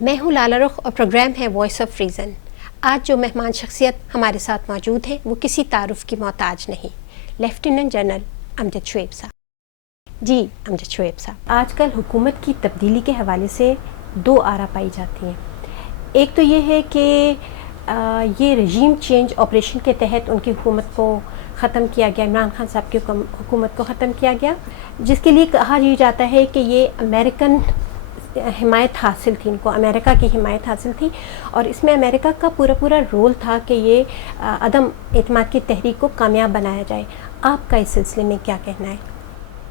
میں ہوں لالا رخ اور پروگرام ہے وائس آف ریزن۔ آج جو مہمان شخصیت ہمارے ساتھ موجود ہیں وہ کسی تعارف کی محتاج نہیں، لیفٹیننٹ جنرل امجد شعیب صاحب۔ جی امجد شعیب صاحب، آج کل حکومت کی تبدیلی کے حوالے سے دو آرا پائی جاتی ہیں۔ ایک تو یہ ہے کہ یہ رجیم چینج آپریشن کے تحت ان کی حکومت کو ختم کیا گیا، عمران خان صاحب کی حکومت کو ختم کیا گیا، جس کے لیے کہا یہ جاتا ہے کہ یہ امریکن حمایت حاصل تھی، ان کو امریکہ کی حمایت حاصل تھی، اور اس میں امریکہ کا پورا رول تھا کہ یہ عدم اعتماد کی تحریک کو کامیاب بنایا جائے۔ آپ کا اس سلسلے میں کیا کہنا ہے؟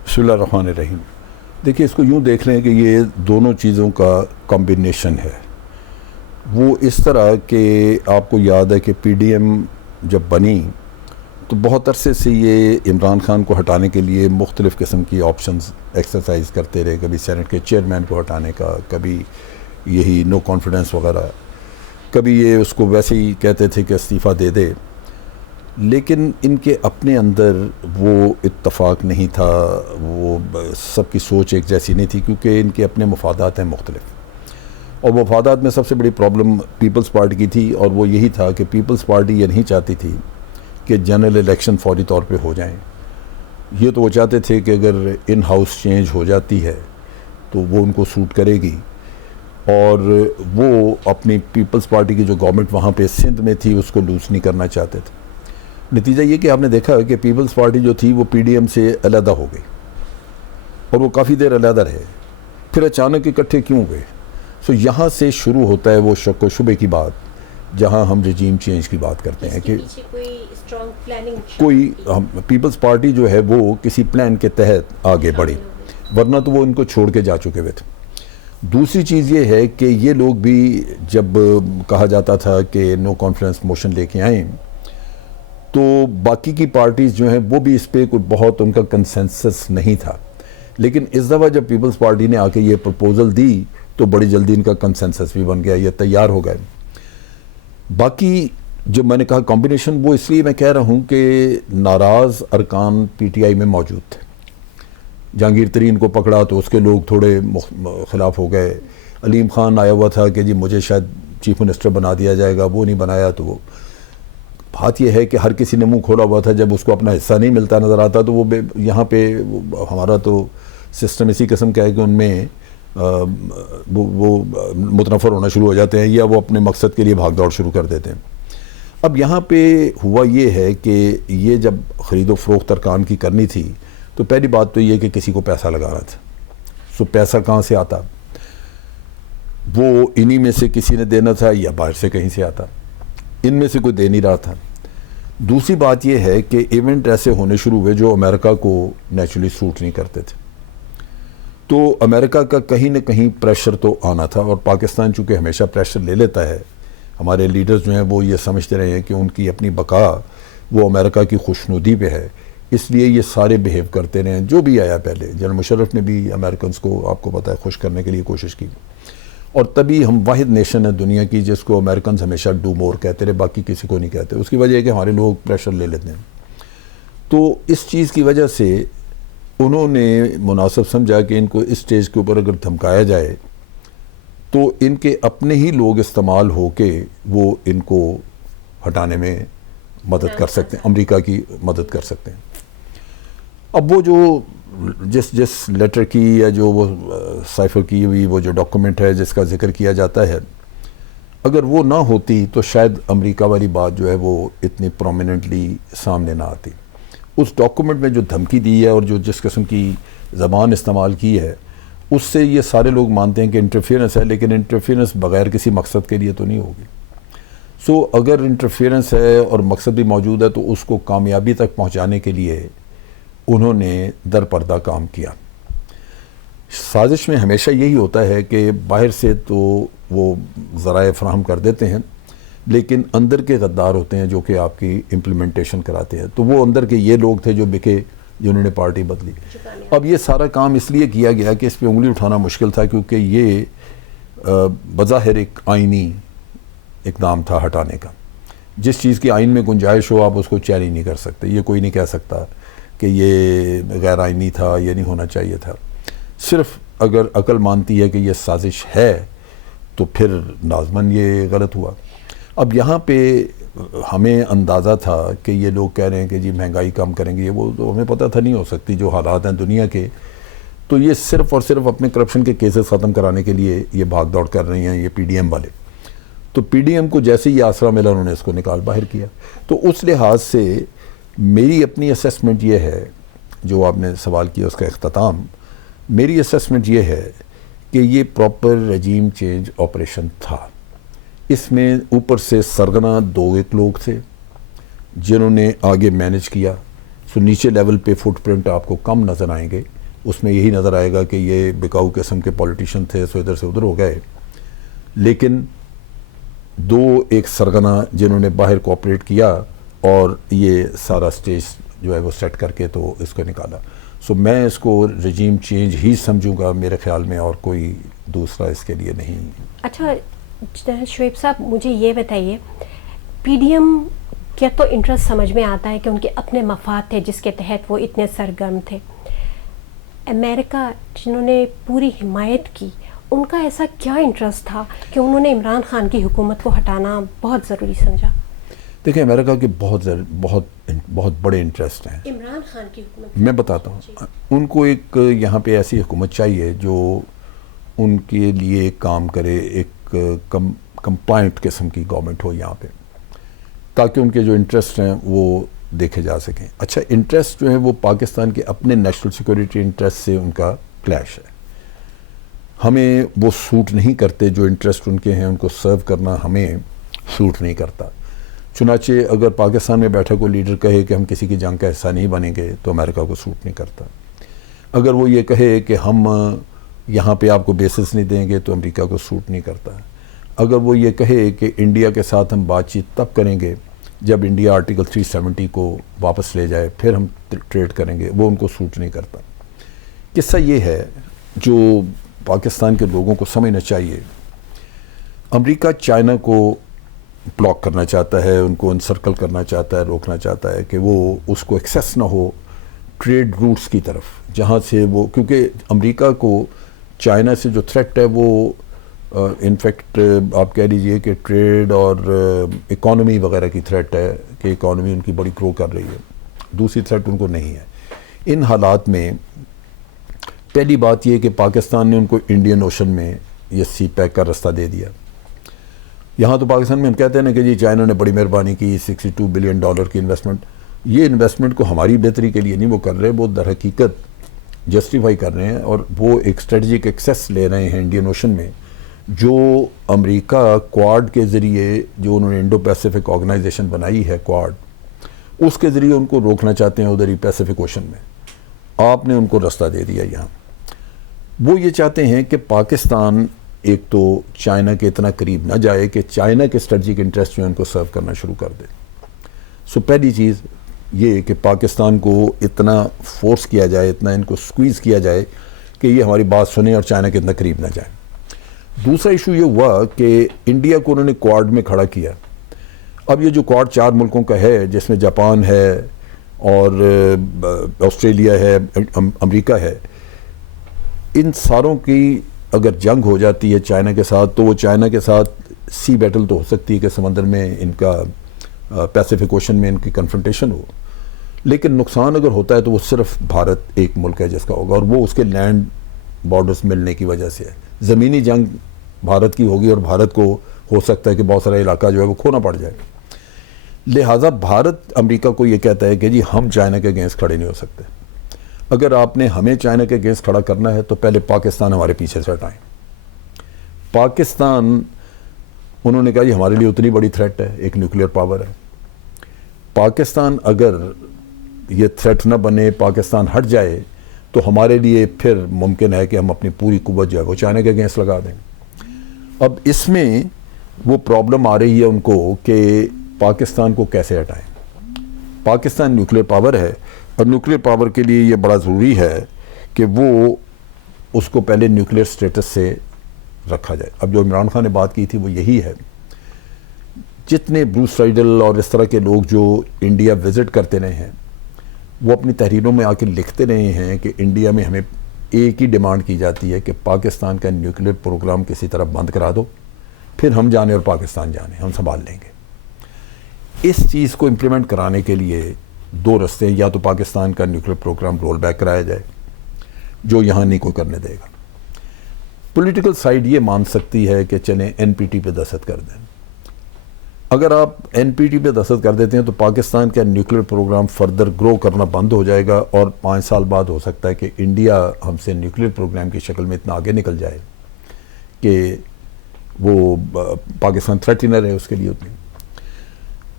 بسم اللہ الرحمن الرحیم۔ دیکھیے، اس کو یوں دیکھ لیں کہ یہ دونوں چیزوں کا کمبینیشن ہے۔ وہ اس طرح کہ آپ کو یاد ہے کہ پی ڈی ایم جب بنی تو بہت عرصے سے یہ عمران خان کو ہٹانے کے لیے مختلف قسم کی آپشنز ایکسرسائز کرتے رہے، کبھی سینٹ کے چیئرمین کو ہٹانے کا، کبھی یہی نو کانفیڈنس وغیرہ، کبھی یہ اس کو ویسے ہی کہتے تھے کہ استعفیٰ دے دے، لیکن ان کے اپنے اندر وہ اتفاق نہیں تھا، وہ سب کی سوچ ایک جیسی نہیں تھی، کیونکہ ان کے اپنے مفادات ہیں مختلف، اور مفادات میں سب سے بڑی پرابلم پیپلز پارٹی کی تھی، اور وہ یہی تھا کہ پیپلز پارٹی یہ نہیں چاہتی تھی کہ جنرل الیکشن فوری طور پہ ہو جائیں۔ یہ تو وہ چاہتے تھے کہ اگر ان ہاؤس چینج ہو جاتی ہے تو وہ ان کو سوٹ کرے گی، اور وہ اپنی پیپلز پارٹی کی جو گورنمنٹ وہاں پہ سندھ میں تھی اس کو لوز نہیں کرنا چاہتے تھے۔ نتیجہ یہ کہ آپ نے دیکھا کہ پیپلز پارٹی جو تھی وہ پی ڈی ایم سے علیحدہ ہو گئی، اور وہ کافی دیر علیحدہ رہے، پھر اچانک اکٹھے کیوں گئے؟ سو یہاں سے شروع ہوتا ہے وہ شک و شبے کی بات، جہاں ہم رجیم چینج کی بات کرتے ہیں کہ کوئی پیپلز پارٹی جو ہے وہ کسی پلان کے تحت آگے بڑھی، ورنہ تو وہ ان کو چھوڑ کے جا چکے ہوئے تھے۔ دوسری چیز یہ ہے کہ یہ لوگ بھی جب کہا جاتا تھا کہ نو کانفیڈنس موشن لے کے آئیں تو باقی کی پارٹیز جو ہیں وہ بھی اس پہ کوئی بہت ان کا کنسنسس نہیں تھا، لیکن اس دفعہ جب پیپلز پارٹی نے آ کے یہ پرپوزل دی تو بڑی جلدی ان کا کنسنسس بھی بن گیا، یہ تیار ہو گئے۔ باقی جو میں نے کہا کمبینیشن، وہ اس لیے میں کہہ رہا ہوں کہ ناراض ارکان پی ٹی آئی میں موجود تھے۔ جہانگیر ترین کو پکڑا تو اس کے لوگ تھوڑے خلاف ہو گئے، علیم خان آیا ہوا تھا کہ جی مجھے شاید چیف منسٹر بنا دیا جائے گا، وہ نہیں بنایا، تو وہ بات یہ ہے کہ ہر کسی نے منہ کھولا ہوا تھا، جب اس کو اپنا حصہ نہیں ملتا نظر آتا تو وہ یہاں پہ ہمارا تو سسٹم اسی قسم کا ہے کہ ان میں وہ متنفر ہونا شروع ہو جاتے ہیں، یا وہ اپنے مقصد کے لیے بھاگ دوڑ شروع کر دیتے ہیں۔ اب یہاں پہ ہوا یہ ہے کہ یہ جب خرید و فروخت ارکان کی کرنی تھی تو پہلی بات تو یہ کہ کسی کو پیسہ لگانا تھا، سو پیسہ کہاں سے آتا؟ وہ انہی میں سے کسی نے دینا تھا یا باہر سے کہیں سے آتا؟ ان میں سے کوئی دے نہیں رہا تھا۔ دوسری بات یہ ہے کہ ایونٹ ایسے ہونے شروع ہوئے جو امریکہ کو نیچرلی سوٹ نہیں کرتے تھے، تو امریکہ کا کہیں نہ کہیں پریشر تو آنا تھا، اور پاکستان چونکہ ہمیشہ پریشر لے لیتا ہے، ہمارے لیڈرز جو ہیں وہ یہ سمجھتے رہے ہیں کہ ان کی اپنی بقا وہ امریکہ کی خوشنودی پہ ہے، اس لیے یہ سارے بیہیو کرتے رہے ہیں۔ جو بھی آیا پہلے، جنرل مشرف نے بھی امریکنز کو آپ کو پتہ ہے خوش کرنے کے لیے کوشش کی، اور تبھی ہم واحد نیشن ہے دنیا کی جس کو امریکنز ہمیشہ ڈو مور کہتے رہے، باقی کسی کو نہیں کہتے۔ اس کی وجہ ہے کہ ہمارے لوگ پریشر لے لیتے ہیں، تو اس چیز کی وجہ سے انہوں نے مناسب سمجھا کہ ان کو اس سٹیج کے اوپر اگر دھمکایا جائے تو ان کے اپنے ہی لوگ استعمال ہو کے وہ ان کو ہٹانے میں مدد کر سکتے ہیں، امریکہ کی مدد کر سکتے ہیں۔ اب وہ جو جس لیٹر کی یا جو وہ سائفر کی ہوئی وہ جو ڈاکومنٹ ہے جس کا ذکر کیا جاتا ہے، اگر وہ نہ ہوتی تو شاید امریکہ والی بات جو ہے وہ اتنی پرومیننٹلی سامنے نہ آتی۔ اس ڈاکومنٹ میں جو دھمکی دی ہے اور جو جس قسم کی زبان استعمال کی ہے، اس سے یہ سارے لوگ مانتے ہیں کہ انٹرفیئرنس ہے، لیکن انٹرفیئرنس بغیر کسی مقصد کے لیے تو نہیں ہوگی۔ سو اگر انٹرفیئرنس ہے اور مقصد بھی موجود ہے تو اس کو کامیابی تک پہنچانے کے لیے انہوں نے در پردہ کام کیا۔ سازش میں ہمیشہ یہی ہوتا ہے کہ باہر سے تو وہ ذرائع فراہم کر دیتے ہیں، لیکن اندر کے غدار ہوتے ہیں جو کہ آپ کی امپلیمنٹیشن کراتے ہیں، تو وہ اندر کے یہ لوگ تھے جو بکے، جنہوں نے پارٹی بدلی۔ اب یہ سارا کام اس لیے کیا گیا کہ اس پہ انگلی اٹھانا مشکل تھا، کیونکہ یہ بظاہر ایک آئینی اقدام تھا ہٹانے کا۔ جس چیز کی آئین میں گنجائش ہو آپ اس کو چیلنج نہیں کر سکتے، یہ کوئی نہیں کہہ سکتا کہ یہ غیر آئینی تھا، یہ نہیں ہونا چاہیے تھا۔ صرف اگر عقل مانتی ہے کہ یہ سازش ہے تو پھر لازماً یہ غلط ہوا. اب یہاں پہ ہمیں اندازہ تھا کہ یہ لوگ کہہ رہے ہیں کہ جی مہنگائی کم کریں گے, وہ تو ہمیں پتہ تھا نہیں ہو سکتی جو حالات ہیں دنیا کے. تو یہ صرف اور صرف اپنے کرپشن کے کیسز ختم کرانے کے لیے یہ بھاگ دوڑ کر رہی ہیں یہ پی ڈی ایم والے. تو پی ڈی ایم کو جیسے ہی آسرا ملا انہوں نے اس کو نکال باہر کیا. تو اس لحاظ سے میری اپنی اسیسمنٹ یہ ہے, جو آپ نے سوال کیا اس کا اختتام, میری اسیسمنٹ یہ ہے کہ یہ پراپر رجیم چینج آپریشن تھا. اس میں اوپر سے سرغنہ 2 لوگ تھے جنہوں نے آگے مینج کیا. سو نیچے لیول پہ فٹ پرنٹ آپ کو کم نظر آئیں گے, اس میں یہی نظر آئے گا کہ یہ بکاؤ قسم کے پولیٹیشین تھے, سو ادھر سے ادھر ہو گئے. لیکن 2 ایک سرغنہ جنہوں نے باہر کوآپریٹ کیا اور یہ سارا سٹیج جو ہے وہ سیٹ کر کے تو اس کو نکالا. سو میں اس کو رجیم چینج ہی سمجھوں گا میرے خیال میں, اور کوئی دوسرا اس کے لیے نہیں. اچھا شعیب صاحب, مجھے یہ بتائیے, پی ڈی ایم کیا تو انٹرسٹ سمجھ میں آتا ہے کہ ان کے اپنے مفاد تھے جس کے تحت وہ اتنے سرگرم تھے. امریکہ جنہوں نے پوری حمایت کی, ان کا ایسا کیا انٹرسٹ تھا کہ انہوں نے عمران خان کی حکومت کو ہٹانا بہت ضروری سمجھا؟ دیکھیں امریکہ کے بہت بڑے انٹرسٹ ہیں عمران خان کی حکومت. میں بتاتا ہوں, ان کو ایک یہاں پہ ایسی حکومت چاہیے جو ان کے لیے کام کرے, ایک کمپلائنٹ قسم کی گورنمنٹ ہو یہاں پہ, تاکہ ان کے جو انٹرسٹ ہیں وہ دیکھے جا سکیں. اچھا انٹرسٹ جو ہے وہ پاکستان کے اپنے نیشنل سیکورٹی انٹرسٹ سے ان کا کلیش ہے. ہمیں وہ سوٹ نہیں کرتے, جو انٹرسٹ ان کے ہیں ان کو سرو کرنا ہمیں سوٹ نہیں کرتا. چنانچہ اگر پاکستان میں بیٹھا کوئی لیڈر کہے کہ ہم کسی کی جنگ کا حصہ نہیں بنیں گے تو امریکہ کو سوٹ نہیں کرتا. اگر وہ یہ کہے کہ ہم یہاں پہ آپ کو بیسس نہیں دیں گے تو امریکہ کو سوٹ نہیں کرتا. اگر وہ یہ کہے کہ انڈیا کے ساتھ ہم بات چیت تب کریں گے جب انڈیا آرٹیکل 370 کو واپس لے جائے, پھر ہم ٹریڈ کریں گے, وہ ان کو سوٹ نہیں کرتا. قصہ یہ ہے جو پاکستان کے لوگوں کو سمجھنا چاہیے. امریکہ چائنا کو بلاک کرنا چاہتا ہے, ان کو انسرکل کرنا چاہتا ہے, روکنا چاہتا ہے کہ وہ اس کو ایکسیس نہ ہو ٹریڈ روٹس کی طرف, جہاں سے وہ, کیونکہ امریکہ کو چائنا سے جو تھریٹ ہے وہ انفیکٹ آپ کہہ لیجئے کہ ٹریڈ اور اکانومی وغیرہ کی تھریٹ ہے کہ اکانومی ان کی بڑی گرو کر رہی ہے. دوسری تھریٹ ان کو نہیں ہے. ان حالات میں پہلی بات یہ کہ پاکستان نے ان کو انڈین اوشن میں یہ سی پیک کا رستہ دے دیا. یہاں تو پاکستان میں ہم کہتے ہیں نا کہ جی چائنا نے بڑی مہربانی کی, $62 بلین کی انویسٹمنٹ. یہ انویسٹمنٹ کو ہماری بہتری کے لیے نہیں وہ کر رہے, وہ در حقیقت جسٹیفائی کر رہے ہیں, اور وہ ایک اسٹریٹجک ایکسیس لے رہے ہیں انڈین اوشن میں, جو امریکہ کوارڈ کے ذریعے, جو انہوں نے انڈو پیسیفک آرگنائزیشن بنائی ہے کوارڈ, اس کے ذریعے ان کو روکنا چاہتے ہیں ادھر ہی پیسیفک اوشن میں. آپ نے ان کو رستہ دے دیا یہاں. وہ یہ چاہتے ہیں کہ پاکستان ایک تو چائنا کے اتنا قریب نہ جائے کہ چائنا کے اسٹریٹجک انٹرسٹ جو ان کو سرو کرنا شروع کر دے. سو پہلی چیز یہ کہ پاکستان کو اتنا فورس کیا جائے, اتنا ان کو سکویز کیا جائے کہ یہ ہماری بات سنیں اور چائنا کے اتنا قریب نہ جائیں. دوسرا ایشو یہ ہوا کہ انڈیا کو انہوں نے کوارڈ میں کھڑا کیا. اب یہ جو کوارڈ 4 ملکوں کا ہے, جس میں جاپان ہے اور آسٹریلیا ہے, امریکہ ہے, ان ساروں کی اگر جنگ ہو جاتی ہے چائنا کے ساتھ تو وہ چائنا کے ساتھ سی بیٹل تو ہو سکتی ہے کہ سمندر میں ان کا پیسیفک اوشن میں ان کی کنفرنٹیشن ہو, لیکن نقصان اگر ہوتا ہے تو وہ صرف بھارت ایک ملک ہے جس کا ہوگا, اور وہ اس کے لینڈ بارڈرز ملنے کی وجہ سے ہے. زمینی جنگ بھارت کی ہوگی اور بھارت کو ہو سکتا ہے کہ بہت سارا علاقہ جو ہے وہ کھونا پڑ جائے. لہٰذا بھارت امریکہ کو یہ کہتا ہے کہ جی ہم چائنا کے اگینسٹ کھڑے نہیں ہو سکتے. اگر آپ نے ہمیں چائنا کے اگینسٹ کھڑا کرنا ہے تو پہلے پاکستان ہمارے پیچھے سے ہٹائیں. پاکستان, انہوں نے کہا یہ ہمارے لیے اتنی بڑی تھریٹ ہے, ایک نیوکلیر پاور ہے. پاکستان اگر یہ تھریٹ نہ بنے, پاکستان ہٹ جائے, تو ہمارے لیے پھر ممکن ہے کہ ہم اپنی پوری قوت جو ہے وہ چائنا کے اگینسٹ لگا دیں. اب اس میں وہ پرابلم آ رہی ہے ان کو کہ پاکستان کو کیسے ہٹائیں. پاکستان نیوکلیر پاور ہے, اور نیوکلیر پاور کے لیے یہ بڑا ضروری ہے کہ وہ اس کو پہلے نیوکلیر سٹیٹس سے رکھا جائے. اب جو عمران خان نے بات کی تھی وہ یہی ہے. جتنے بروس رائڈل اور اس طرح کے لوگ جو انڈیا وزٹ کرتے رہے ہیں, وہ اپنی تحریروں میں آ کے لکھتے رہے ہیں کہ انڈیا میں ہمیں ایک ہی ڈیمانڈ کی جاتی ہے کہ پاکستان کا نیوکلیر پروگرام کسی طرح بند کرا دو, پھر ہم جانے اور پاکستان جانے، ہم سنبھال لیں گے۔ اس چیز کو امپلیمنٹ کرانے کے لیے دو رستے ہیں، یا تو پاکستان کا نیوکلیر پروگرام رول بیک کرایا جائے جو یہاں نہیں کوئی کرنے دے گا۔ پولیٹیکل سائیڈ یہ مان سکتی ہے کہ چلیں این پی ٹی پہ دستخط کر دیں۔ اگر آپ این پی ٹی پہ دستخط کر دیتے ہیں تو پاکستان کا نیوکلیر پروگرام فردر گرو کرنا بند ہو جائے گا، اور 5 سال بعد ہو سکتا ہے کہ انڈیا ہم سے نیوکلیر پروگرام کی شکل میں اتنا آگے نکل جائے کہ وہ پاکستان تھریٹ ہی نہ رہے اس کے لیے اتنی۔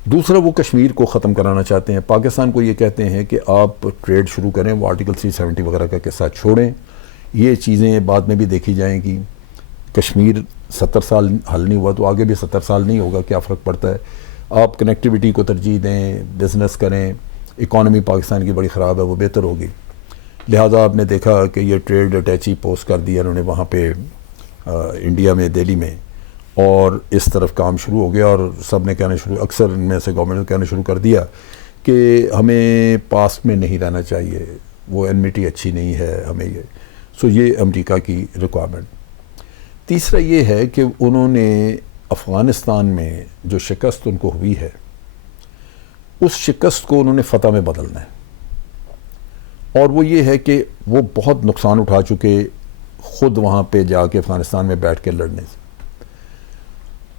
دوسرا، وہ کشمیر کو ختم کرانا چاہتے ہیں، پاکستان کو یہ کہتے ہیں کہ آپ ٹریڈ شروع کریں، وہ آرٹیکل 370 وغیرہ کا قصہ چھوڑیں، یہ چیزیں بعد میں بھی دیکھی جائیں گی۔ کشمیر 70 سال حل نہیں ہوا تو آگے بھی 70 سال نہیں ہوگا، کیا فرق پڑتا ہے؟ آپ کنیکٹیویٹی کو ترجیح دیں، بزنس کریں، اکانومی پاکستان کی بڑی خراب ہے، وہ بہتر ہوگی۔ لہٰذا آپ نے دیکھا کہ یہ ٹریڈ اٹیچی پوسٹ کر دیا انہوں نے وہاں پہ انڈیا میں، دہلی میں، اور اس طرف کام شروع ہو گیا، اور سب نے کہنا شروع، اکثر ان میں سے گورنمنٹ نے کہنا شروع کر دیا کہ ہمیں پاسٹ میں نہیں رہنا چاہیے، وہ انمیٹی اچھی نہیں ہے ہمیں یہ امریکہ کی ریکوائرمنٹ۔ تیسرا یہ ہے کہ انہوں نے افغانستان میں جو شکست ان کو ہوئی ہے، اس شکست کو انہوں نے فتح میں بدلنا ہے، اور وہ یہ ہے کہ وہ بہت نقصان اٹھا چکے خود وہاں پہ جا کے افغانستان میں بیٹھ کے لڑنے سے۔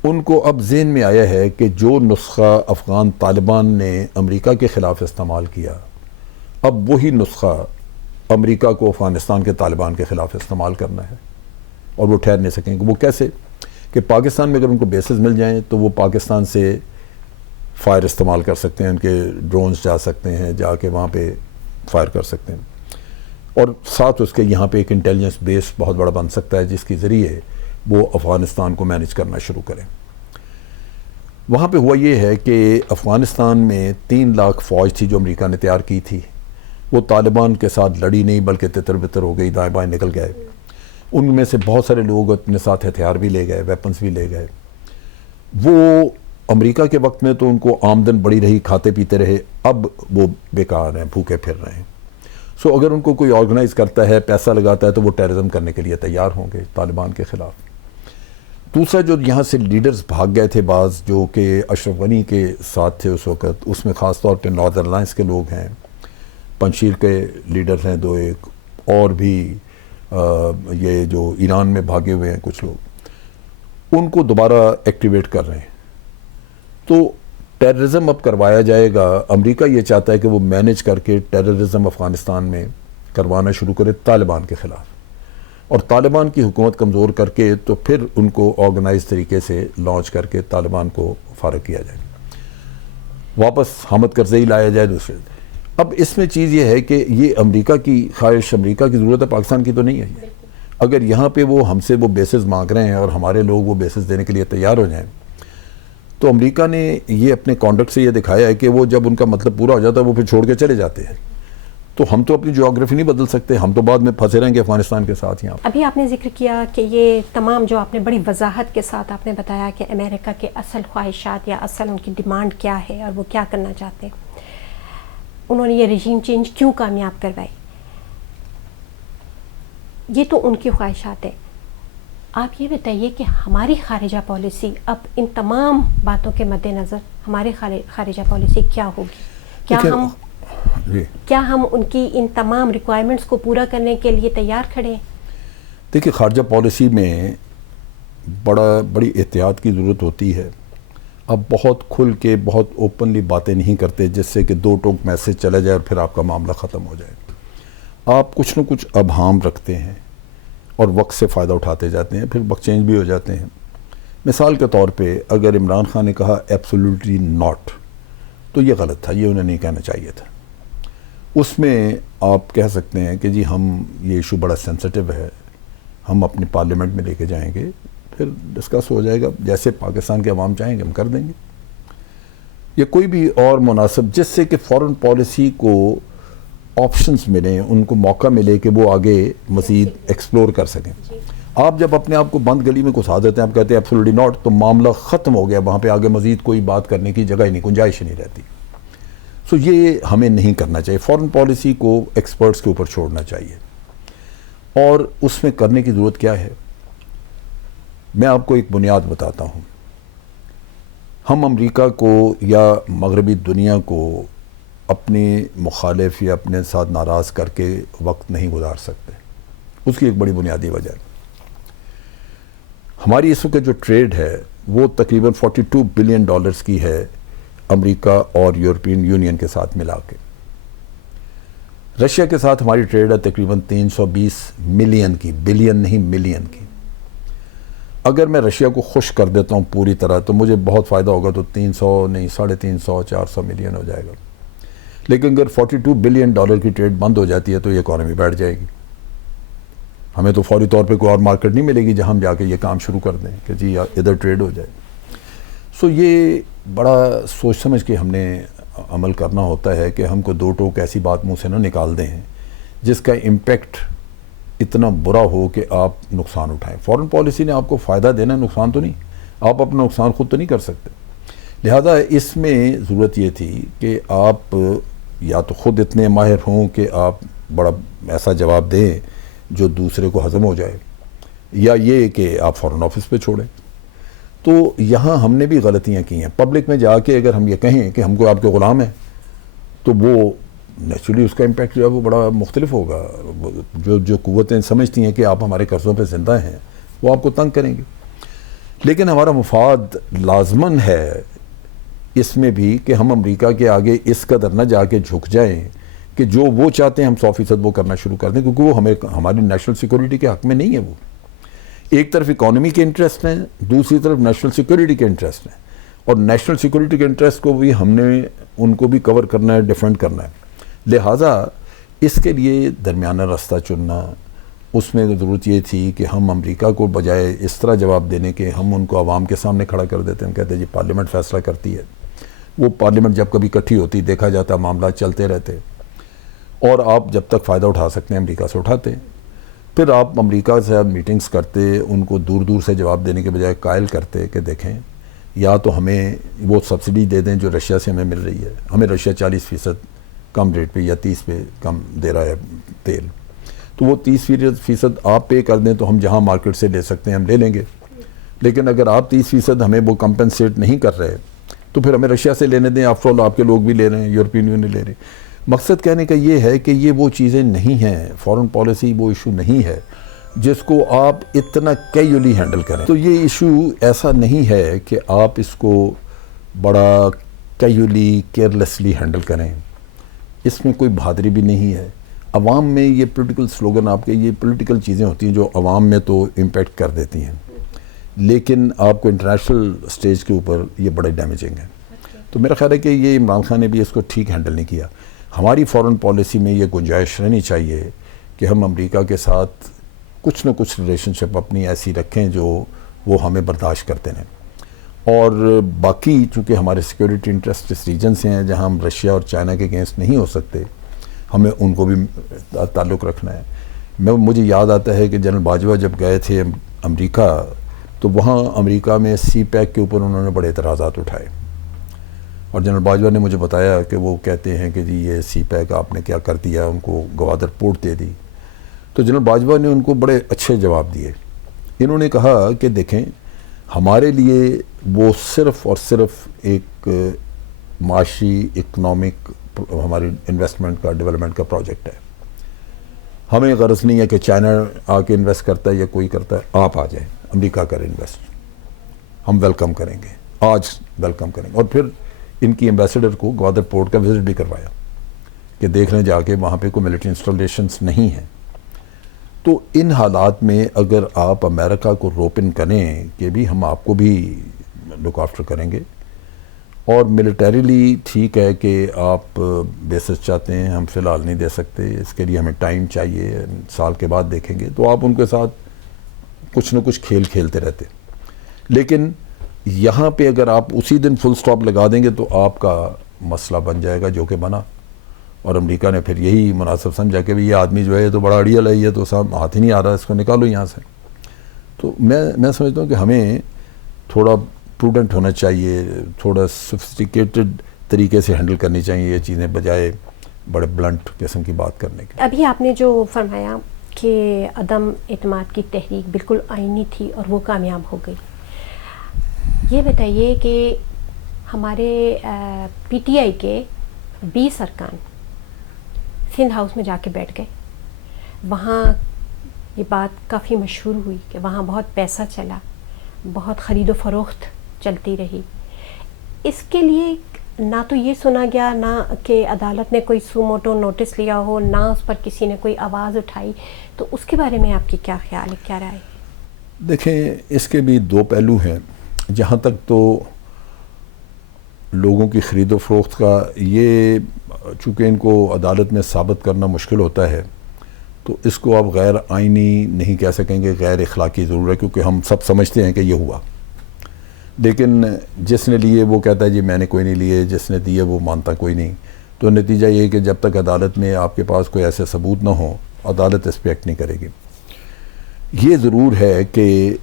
ان کو اب ذہن میں آیا ہے کہ جو نسخہ افغان طالبان نے امریکہ کے خلاف استعمال کیا، اب وہی نسخہ امریکہ کو افغانستان کے طالبان کے خلاف استعمال کرنا ہے، اور وہ ٹھہر نہیں سکیں گے۔ وہ کیسے؟ کہ پاکستان میں اگر ان کو بیسز مل جائیں تو وہ پاکستان سے فائر استعمال کر سکتے ہیں، ان کے ڈرونز جا سکتے ہیں، جا کے وہاں پہ فائر کر سکتے ہیں، اور ساتھ اس کے یہاں پہ ایک انٹیلیجنس بیس بہت بڑا بن سکتا ہے جس کے ذریعے وہ افغانستان کو مینج کرنا شروع کریں۔ وہاں پہ ہوا یہ ہے کہ افغانستان میں 3 لاکھ فوج تھی جو امریکہ نے تیار کی تھی، وہ طالبان کے ساتھ لڑی نہیں بلکہ تتر بتر ہو گئی، دائیں بائیں نکل گئے۔ ان میں سے بہت سارے لوگ اپنے ساتھ ہتھیار بھی لے گئے، ویپنز بھی لے گئے۔ وہ امریکہ کے وقت میں تو ان کو آمدن بڑی رہی، کھاتے پیتے رہے، اب وہ بیکار ہیں، بھوکے پھر رہے ہیں۔ سو اگر ان کو کوئی آرگنائز کرتا ہے، پیسہ لگاتا ہے، تو وہ ٹیررزم کرنے کے لیے تیار ہوں گے طالبان کے خلاف۔ دوسرا، جو یہاں سے لیڈرز بھاگ گئے تھے بعض، جو کہ اشرف غنی کے ساتھ تھے اس وقت، اس میں خاص طور پہ ناردرن الائنس کے لوگ ہیں، پنشیر کے لیڈر ہیں 2-1، اور بھی یہ جو ایران میں بھاگے ہوئے ہیں کچھ لوگ، ان کو دوبارہ ایکٹیویٹ کر رہے ہیں۔ تو ٹیررزم اب کروایا جائے گا۔ امریکہ یہ چاہتا ہے کہ وہ مینج کر کے ٹیررزم افغانستان میں کروانا شروع کرے طالبان کے خلاف، اور طالبان کی حکومت کمزور کر کے تو پھر ان کو آرگنائز طریقے سے لانچ کر کے طالبان کو فارغ کیا جائے، واپس حامد کرزئی لایا جائے دوسرے۔ اب اس میں چیز یہ ہے کہ یہ امریکہ کی خواہش، امریکہ کی ضرورت ہے، پاکستان کی تو نہیں ہے یہ۔ اگر یہاں پہ وہ ہم سے وہ بیسز مانگ رہے ہیں اور ہمارے لوگ وہ بیسز دینے کے لیے تیار ہو جائیں، تو امریکہ نے یہ اپنے کانڈکٹ سے یہ دکھایا ہے کہ وہ جب ان کا مطلب پورا ہو جاتا ہے وہ پھر چھوڑ کے چلے جاتے ہیں۔ تو ہم تو اپنی جیوگرافی نہیں بدل سکتے، ہم تو بعد میں پھنسے رہیں گے افغانستان کے ساتھ یہاں۔ ابھی آپ نے ذکر کیا کہ یہ تمام جو آپ نے بڑی وضاحت کے ساتھ آپ نے بتایا کہ امریکہ کے اصل خواہشات یا اصل ان کی ڈیمانڈ کیا ہے اور وہ کیا کرنا چاہتے ہیں، انہوں نے یہ رجیم چینج کیوں کامیاب کروائی، یہ تو ان کی خواہشات ہیں۔ آپ یہ بتائیے کہ ہماری خارجہ پالیسی اب ان تمام باتوں کے مد نظر ہماری خارجہ پالیسی کیا ہوگی؟ کیا ہم ان کی ان تمام ریکوائرمنٹس کو پورا کرنے کے لیے تیار کھڑے ہیں؟ دیکھیے، خارجہ پالیسی میں بڑی احتیاط کی ضرورت ہوتی ہے۔ اب بہت کھل کے بہت اوپنلی باتیں نہیں کرتے جس سے کہ 2 ٹوک میسج چلا جائے اور پھر آپ کا معاملہ ختم ہو جائے۔ آپ کچھ نہ کچھ ابہام رکھتے ہیں اور وقت سے فائدہ اٹھاتے جاتے ہیں، پھر وقت چینج بھی ہو جاتے ہیں۔ مثال کے طور پہ اگر عمران خان نے کہا ایبسولوٹلی ناٹ، تو یہ غلط تھا، یہ انہیں نہیں کہنا چاہیے تھا۔ اس میں آپ کہہ سکتے ہیں کہ جی ہم یہ ایشو بڑا سینسٹیو ہے، ہم اپنے پارلیمنٹ میں لے کے جائیں گے، پھر ڈسکس ہو جائے گا، جیسے پاکستان کے عوام چاہیں گے ہم کر دیں گے، یا کوئی بھی اور مناسب، جس سے کہ فارن پالیسی کو آپشنز ملیں، ان کو موقع ملے کہ وہ آگے مزید ایکسپلور کر سکیں۔ آپ جب اپنے آپ کو بند گلی میں گھسا دیتے ہیں، آپ کہتے ہیں ایبسولوٹلی ناٹ، تو معاملہ ختم ہو گیا، وہاں پہ آگے مزید کوئی بات کرنے کی جگہ ہی نہیں، گنجائش ہی نہیں رہتی۔ سو یہ ہمیں نہیں کرنا چاہیے، فارن پالیسی کو ایکسپرٹس کے اوپر چھوڑنا چاہیے۔ اور اس میں کرنے کی ضرورت کیا ہے؟ میں آپ کو ایک بنیاد بتاتا ہوں. ہم امریکہ کو یا مغربی دنیا کو اپنے مخالف یا اپنے ساتھ ناراض کر کے وقت نہیں گزار سکتے. اس کی ایک بڑی بنیادی وجہ ہے ہماری اس وقت جو ٹریڈ ہے وہ تقریباً $42 بلین کی ہے امریکہ اور یورپین یونین کے ساتھ ملا کے. رشیا کے ساتھ ہماری ٹریڈ ہے تقریباً 320 ملین کی، بلین نہیں ملین کی. اگر میں رشیا کو خوش کر دیتا ہوں پوری طرح تو مجھے بہت فائدہ ہوگا، تو 300 نہیں 350 400 ملین ہو جائے گا. لیکن اگر $42 بلین کی ٹریڈ بند ہو جاتی ہے تو یہ اکانومی بیٹھ جائے گی. ہمیں تو فوری طور پہ کوئی اور مارکیٹ نہیں ملے گی جہاں ہم جا کے یہ کام شروع کر دیں کہ جی ادھر ٹریڈ ہو جائے. سو یہ بڑا سوچ سمجھ کے ہم نے عمل کرنا ہوتا ہے کہ ہم کو دو ٹوک ایسی بات منہ سے نہ نکال دیں جس کا امپیکٹ اتنا برا ہو کہ آپ نقصان اٹھائیں. فورن پالیسی نے آپ کو فائدہ دینا، نقصان تو نہیں. آپ اپنا نقصان خود تو نہیں کر سکتے. لہذا اس میں ضرورت یہ تھی کہ آپ یا تو خود اتنے ماہر ہوں کہ آپ بڑا ایسا جواب دیں جو دوسرے کو ہضم ہو جائے، یا یہ کہ آپ فورن آفس پہ چھوڑیں. تو یہاں ہم نے بھی غلطیاں کی ہیں. پبلک میں جا کے اگر ہم یہ کہیں کہ ہم کو آپ کے غلام ہیں تو وہ نیچرلی اس کا امپیکٹ جو ہے وہ بڑا مختلف ہوگا. جو قوتیں سمجھتی ہیں کہ آپ ہمارے قرضوں پہ زندہ ہیں وہ آپ کو تنگ کریں گے. لیکن ہمارا مفاد لازماً ہے اس میں بھی کہ ہم امریکہ کے آگے اس قدر نہ جا کے جھک جائیں کہ جو وہ چاہتے ہیں ہم 100% وہ کرنا شروع کر دیں، کیونکہ وہ ہماری نیشنل سیکورٹی کے حق میں نہیں ہے. وہ ایک طرف اکانومی کے انٹرسٹ ہیں، دوسری طرف نیشنل سیکورٹی کے انٹرسٹ ہیں، اور نیشنل سیکورٹی کے انٹرسٹ کو بھی ہم نے ان کو بھی کور کرنا ہے، ڈیفینڈ کرنا ہے. لہٰذا اس کے لیے درمیانہ راستہ چننا، اس میں ضرورت یہ تھی کہ ہم امریکہ کو بجائے اس طرح جواب دینے کے ہم ان کو عوام کے سامنے کھڑا کر دیتے ہیں. ہم کہتے ہیں جی پارلیمنٹ فیصلہ کرتی ہے. وہ پارلیمنٹ جب کبھی اکٹھی ہوتی دیکھا جاتا معاملات چلتے رہتے، اور آپ جب تک فائدہ اٹھا سکتے ہیں امریکہ سے اٹھاتے. پھر آپ امریکہ سے میٹنگز کرتے، ان کو دور دور سے جواب دینے کے بجائے قائل کرتے کہ دیکھیں یا تو ہمیں وہ سبسڈی دے دیں جو رشیا سے ہمیں مل رہی ہے. ہمیں رشیا 40% کم ریٹ پہ یا 30 پہ کم دے رہا ہے تیل، تو وہ 30% آپ پے کر دیں تو ہم جہاں مارکیٹ سے لے سکتے ہیں ہم لے لیں گے. لیکن اگر آپ 30% ہمیں وہ کمپنسیٹ نہیں کر رہے تو پھر ہمیں رشیا سے لینے دیں. آفٹر آل آپ کے لوگ بھی لے رہے ہیں، یورپین یونین لے رہے ہیں. مقصد کہنے کا یہ ہے کہ یہ وہ چیزیں نہیں ہیں، فورن پالیسی وہ ایشو نہیں ہے جس کو آپ اتنا کیجولی ہینڈل کریں. تو یہ ایشو ایسا نہیں ہے کہ آپ اس کو بڑا کیجولی کیئرلیسلی ہینڈل کریں. اس میں کوئی بہادری بھی نہیں ہے. عوام میں یہ پولیٹیکل سلوگن، آپ کے یہ پولیٹیکل چیزیں ہوتی ہیں جو عوام میں تو امپیکٹ کر دیتی ہیں، لیکن آپ کو انٹرنیشنل سٹیج کے اوپر یہ بڑے ڈیمیجنگ ہیں. تو میرا خیال ہے کہ یہ عمران خان نے بھی اس کو ٹھیک ہینڈل نہیں کیا. ہماری فورن پالیسی میں یہ گنجائش رہنی چاہیے کہ ہم امریکہ کے ساتھ کچھ نہ کچھ ریلیشن شپ اپنی ایسی رکھیں جو وہ ہمیں برداشت کرتے ہیں. اور باقی چونکہ ہمارے سیکورٹی انٹرسٹ اس ریجن سے ہیں جہاں ہم رشیا اور چائنا کے اگینسٹ نہیں ہو سکتے، ہمیں ان کو بھی تعلق رکھنا ہے. مجھے یاد آتا ہے کہ جنرل باجوہ جب گئے تھے امریکہ تو وہاں امریکہ میں سی پیک کے اوپر انہوں نے بڑے اعتراضات اٹھائے، اور جنرل باجوہ نے مجھے بتایا کہ وہ کہتے ہیں کہ جی یہ سی پیک آپ نے کیا کر دیا، ان کو گوادر پورٹ دے دی. تو جنرل باجوہ نے ان کو بڑے اچھے جواب دیے. انہوں نے کہا کہ دیکھیں ہمارے لیے وہ صرف اور صرف ایک معاشی اکنامک ہماری انویسٹمنٹ کا ڈیولپمنٹ کا پروجیکٹ ہے. ہمیں غرض نہیں ہے کہ چائنا آ کے انویسٹ کرتا ہے یا کوئی کرتا ہے. آپ آ جائیں، امریکہ کریں انویسٹ، ہم ویلکم کریں گے، آج ویلکم کریں گے. اور پھر ان کی ایمبیسڈر کو گوادر پورٹ کا وزٹ بھی کروایا کہ دیکھ لیں جا کے وہاں پہ کوئی ملٹری انسٹالیشنز نہیں ہیں. تو ان حالات میں اگر آپ امریکہ کو روپن کریں کہ بھی ہم آپ کو بھی لک آفٹر کریں گے، اور ملٹریلی ٹھیک ہے کہ آپ بیسس چاہتے ہیں، ہم فی الحال نہیں دے سکتے، اس کے لیے ہمیں ٹائم چاہیے، سال کے بعد دیکھیں گے، تو آپ ان کے ساتھ کچھ نہ کچھ کھیل کھیلتے رہتے. لیکن یہاں پہ اگر آپ اسی دن فل سٹاپ لگا دیں گے تو آپ کا مسئلہ بن جائے گا جو کہ بنا. اور امریکہ نے پھر یہی مناسب سمجھا کہ یہ آدمی جو ہے تو بڑا اڑیل ہے، یہ تو صاحب ہاتھ ہی نہیں آ رہا، اس کو نکالو یہاں سے. تو میں سمجھتا ہوں کہ ہمیں تھوڑا پروڈنٹ ہونا چاہیے، تھوڑا سوفسٹیکیٹڈ طریقے سے ہینڈل کرنی چاہیے یہ چیزیں، بجائے بڑے بلنٹ قسم کی بات کرنے کے. ابھی آپ نے جو فرمایا کہ عدم اعتماد کی تحریک بالکل آئینی تھی اور وہ کامیاب ہو گئی. یہ بتائیے کہ ہمارے پی ٹی آئی کے 20 ارکان سندھ ہاؤس میں جا کے بیٹھ گئے. وہاں یہ بات کافی مشہور ہوئی کہ وہاں بہت پیسہ چلا, بہت خرید و فروخت چلتی رہی. اس کے لیے نہ تو یہ سنا گیا نہ کہ عدالت نے کوئی سو موٹو نوٹس لیا ہو, نہ اس پر کسی نے کوئی آواز اٹھائی. تو اس کے بارے میں آپ کی کیا خیال ہے, کیا رائے ہے؟ دیکھیں, اس کے بھی دو پہلو ہیں. جہاں تک تو لوگوں کی خرید و فروخت کا, یہ چونکہ ان کو عدالت میں ثابت کرنا مشکل ہوتا ہے تو اس کو آپ غیر آئینی نہیں کہہ سکیں گے, غیر اخلاقی ضرور ہے, کیونکہ ہم سب سمجھتے ہیں کہ یہ ہوا. لیکن جس نے لیے وہ کہتا ہے جی میں نے کوئی نہیں لیے, جس نے دیے وہ مانتا کوئی نہیں. تو نتیجہ یہ ہے کہ جب تک عدالت میں آپ کے پاس کوئی ایسے ثبوت نہ ہو, عدالت اس پہ ایکٹ نہیں کرے گی. یہ ضرور ہے کہ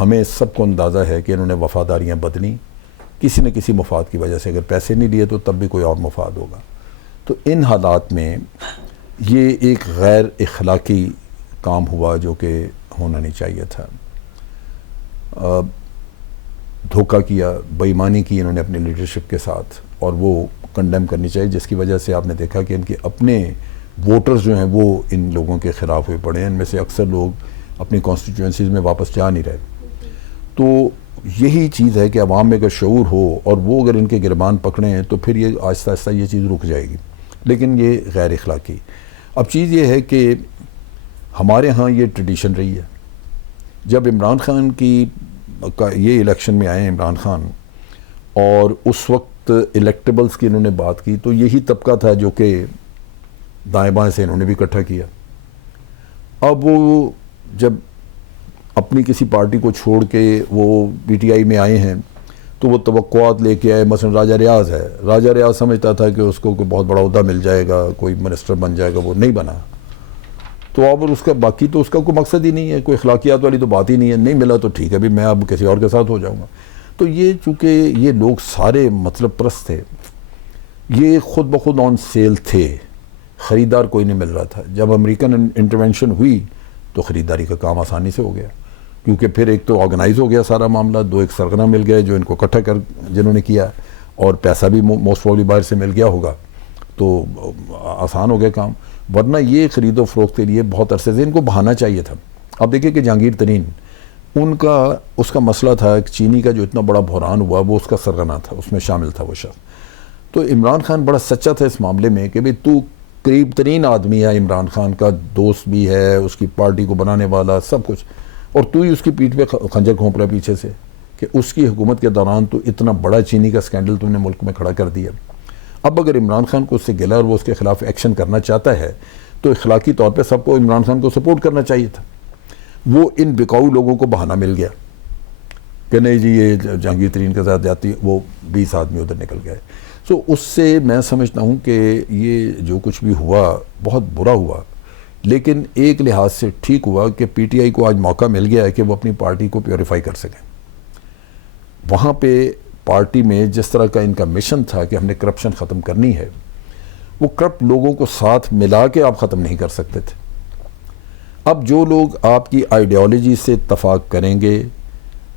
ہمیں سب کو اندازہ ہے کہ انہوں نے وفاداریاں بدلی کسی نہ کسی مفاد کی وجہ سے. اگر پیسے نہیں لیے تو تب بھی کوئی اور مفاد ہوگا. تو ان حالات میں یہ ایک غیر اخلاقی کام ہوا جو کہ ہونا نہیں چاہیے تھا. دھوکہ کیا, بے ایمانی کی انہوں نے اپنی لیڈرشپ کے ساتھ, اور وہ کنڈیم کرنی چاہیے, جس کی وجہ سے آپ نے دیکھا کہ ان کے اپنے ووٹرز جو ہیں وہ ان لوگوں کے خلاف ہوئے پڑے ہیں. ان میں سے اکثر لوگ اپنی کانسٹیٹوئنسیز میں واپس جا نہیں رہے. تو یہی چیز ہے کہ عوام میں اگر شعور ہو اور وہ اگر ان کے گربان پکڑے ہیں تو پھر یہ آہستہ آہستہ یہ چیز رک جائے گی. لیکن یہ غیر اخلاقی. اب چیز یہ ہے کہ ہمارے ہاں یہ ٹریڈیشن رہی ہے. جب عمران خان کی یہ الیکشن میں آئے عمران خان, اور اس وقت الیکٹیبلز کی انہوں نے بات کی, تو یہی طبقہ تھا جو کہ دائیں بائیں سے انہوں نے بھی اکٹھا کیا. اب وہ جب اپنی کسی پارٹی کو چھوڑ کے وہ پی ٹی آئی میں آئے ہیں تو وہ توقعات لے کے آئے. مثلا راجہ ریاض ہے, راجہ ریاض سمجھتا تھا کہ اس کو کوئی بہت بڑا عہدہ مل جائے گا, کوئی منسٹر بن جائے گا, وہ نہیں بنا. تو اب اس کا باقی تو اس کا کوئی مقصد ہی نہیں ہے, کوئی اخلاقیات والی تو بات ہی نہیں ہے. نہیں ملا تو ٹھیک ہے بھی, میں اب کسی اور کے ساتھ ہو جاؤں گا. تو یہ چونکہ یہ لوگ سارے مطلب پرست تھے, یہ خود بخود آن سیل تھے, خریدار کوئی نہیں مل رہا تھا. جب امریکن انٹرونشن ہوئی تو خریداری کا کام آسانی سے ہو گیا, کیونکہ پھر ایک تو آرگنائز ہو گیا سارا معاملہ, دو ایک سرگنا مل گئے جو ان کو اکٹھا کر جنہوں نے کیا, اور پیسہ بھی موسٹ پروبیبلی باہر سے مل گیا ہوگا, تو آسان ہو گیا کام. ورنہ یہ خرید و فروخت کے لیے بہت عرصے سے ان کو بہانا چاہیے تھا. اب دیکھیں کہ جہانگیر ترین, ان کا اس کا مسئلہ تھا کہ چینی کا جو اتنا بڑا بحران ہوا وہ اس کا سرغنہ تھا, اس میں شامل تھا وہ شخص. تو عمران خان بڑا سچا تھا اس معاملے میں کہ بھئی تو قریب ترین آدمی ہے, عمران خان کا دوست بھی ہے, اس کی پارٹی کو بنانے والا, سب کچھ, اور تو ہی اس کی پیٹھ پہ خنجر گھونپ رہا پیچھے سے کہ اس کی حکومت کے دوران تو اتنا بڑا چینی کا سکینڈل تم نے ملک میں کھڑا کر دیا. اب اگر عمران خان کو اس سے گلا اور وہ اس کے خلاف ایکشن کرنا چاہتا ہے تو اخلاقی طور پہ سب کو عمران خان کو سپورٹ کرنا چاہیے تھا. وہ ان بکاؤ لوگوں کو بہانہ مل گیا کہ نہیں جی یہ جہانگیر ترین کے ساتھ جاتی, وہ 20 آدمی ادھر نکل گئے. سو اس سے میں سمجھتا ہوں کہ یہ جو کچھ بھی ہوا بہت برا ہوا, لیکن ایک لحاظ سے ٹھیک ہوا کہ پی ٹی آئی کو آج موقع مل گیا ہے کہ وہ اپنی پارٹی کو پیوریفائی کر سکیں. وہاں پہ پارٹی میں جس طرح کا ان کا مشن تھا کہ ہم نے کرپشن ختم کرنی ہے, وہ کرپٹ لوگوں کو ساتھ ملا کے آپ ختم نہیں کر سکتے تھے. اب جو لوگ آپ کی آئیڈیالوجی سے اتفاق کریں گے,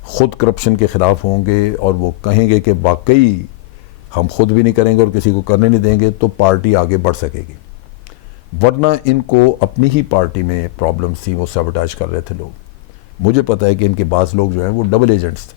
خود کرپشن کے خلاف ہوں گے اور وہ کہیں گے کہ واقعی ہم خود بھی نہیں کریں گے اور کسی کو کرنے نہیں دیں گے, تو پارٹی آگے بڑھ سکے گی. ورنہ ان کو اپنی ہی پارٹی میں پرابلمس تھیں, وہ سیبوٹاج کر رہے تھے لوگ. مجھے پتہ ہے کہ ان کے بعض لوگ جو ہیں وہ ڈبل ایجنٹس تھے,